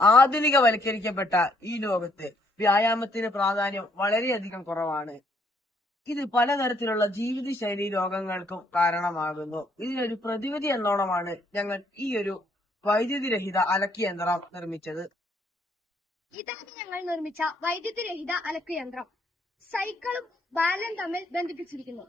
ആധുനികവൽക്കരിക്കപ്പെട്ട ഈ ലോകത്ത് വ്യായാമത്തിന് പ്രാധാന്യം വളരെയധികം കുറവാണ്. ഇത് പലതരത്തിലുള്ള ജീവിതശൈലി രോഗങ്ങൾക്കും കാരണമാകുന്നു. ഇതിനൊരു പ്രതിവിധി എന്നോണമാണ് ഞങ്ങൾ ഈ ഒരു വൈദ്യുതി രഹിത അലക്കിയന്ത്രം നിർമ്മിച്ചത്. ഇതാണ് ഞങ്ങൾ നിർമ്മിച്ച വൈദ്യുതി രഹിത അലക്കുയന്ത്രം. സൈക്കിളും ബാരലും തമ്മിൽ ബന്ധിപ്പിച്ചിരിക്കുന്നു.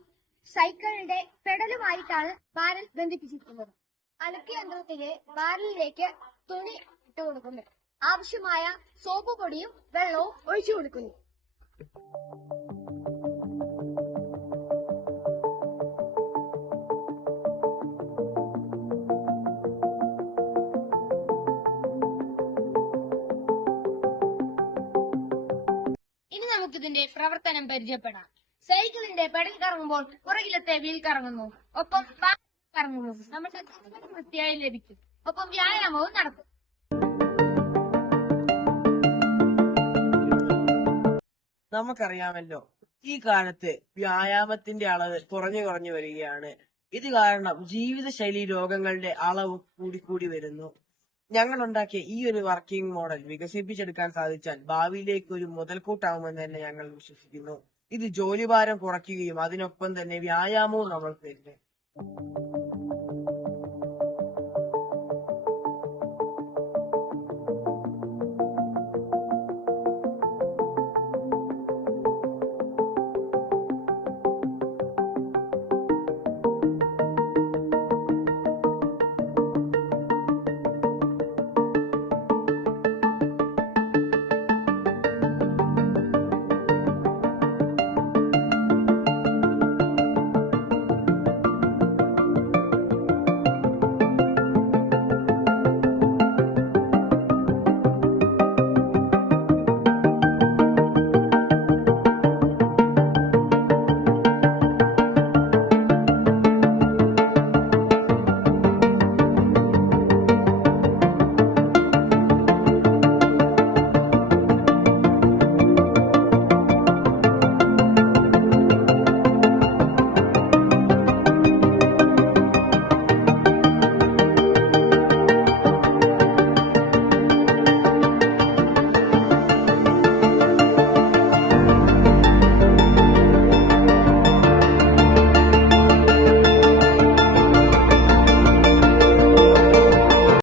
സൈക്കിളിന്റെ പെഡലുമായിട്ടാണ് ബാരൽ ബന്ധിപ്പിച്ചിരിക്കുന്നത്. അലക്കുയന്ത്രത്തിലെ ബാരലിലേക്ക് തുണി ഇട്ട് കൊടുക്കുന്നു. ആവശ്യമായ സോപ്പ് പൊടിയും വെള്ളവും ഒഴിച്ചു കൊടുക്കുന്നു. ഇനി നമുക്കിതിന്റെ പ്രവർത്തനം പരിചയപ്പെടാം. സൈക്കിളിന്റെ പെഡൽ കറങ്ങുമ്പോൾ പുറകിലത്തെ വീൽ കറങ്ങുന്നു, ഒപ്പം കറങ്ങുന്നു. നമ്മുടെ വൃത്തിയായി ലഭിക്കും, ഒപ്പം വ്യായാമവും നടക്കും. നമുക്കറിയാമല്ലോ, ഈ കാലത്ത് വ്യായാമത്തിന്റെ അളവ് കുറഞ്ഞു വരികയാണ്. ഇത് കാരണം ജീവിതശൈലി രോഗങ്ങളുടെ അളവ് കൂടി വരുന്നു. ഞങ്ങൾ ഉണ്ടാക്കിയ ഈ ഒരു വർക്കിംഗ് മോഡൽ വികസിപ്പിച്ചെടുക്കാൻ സാധിച്ചാൽ ഭാവിയിലേക്ക് ഒരു മുതൽക്കൂട്ടാവുമെന്ന് തന്നെ ഞങ്ങൾ വിശ്വസിക്കുന്നു. ഇത് ജോലിഭാരം കുറയ്ക്കുകയും അതിനൊപ്പം തന്നെ വ്യായാമവും നമ്മൾ തരുന്നു.